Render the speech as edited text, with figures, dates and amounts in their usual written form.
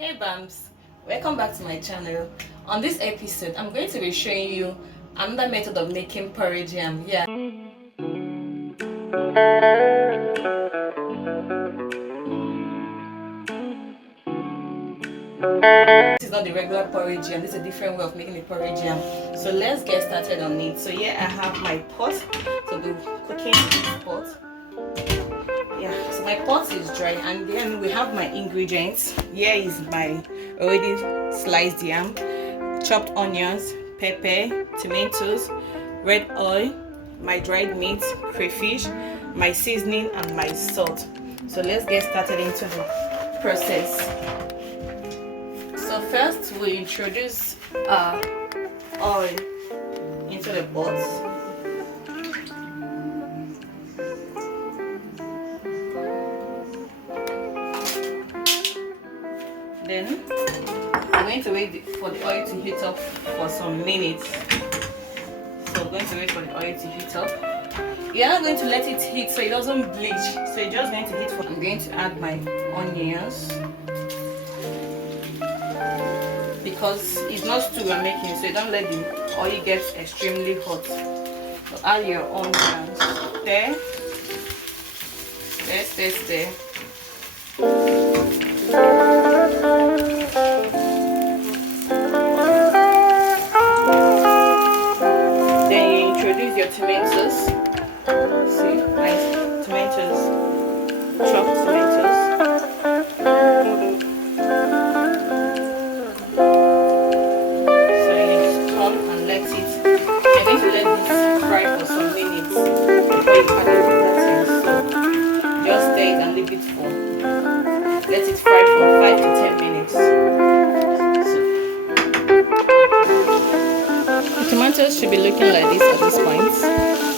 Hey Bams, welcome back to my channel. On this episode, I'm going to be showing you another method of making porridge yam. Yeah. This is not the regular porridge yam, this is a different way of making the porridge yam. So let's get started on it. So here I have my pot to be cooking this pot. Yeah, so my pot is dry, and then we have my ingredients. Here is my already sliced yam, chopped onions, pepper, tomatoes, red oil, my dried meat, crayfish, my seasoning, and my salt. So let's get started into the process. So first we introduce oil into the pot. Then we're going to wait for the oil to heat up for some minutes. So we're going to wait for the oil to heat up. You're not going to let it heat so it doesn't bleach. So you're just going to heat for. I'm going to add my onions because it's not stew we're making, so you don't let the oil get extremely hot. So add your onions. Stir, stir, stir, stir. Your tomatoes. See, nice tomatoes, chopped tomatoes. So you turn and let it. You're going to let this fry for some minutes before you add everything. So just stir it and leave it for. Let it fry for 5 to 10 minutes. So the tomatoes should be looking like this at this point.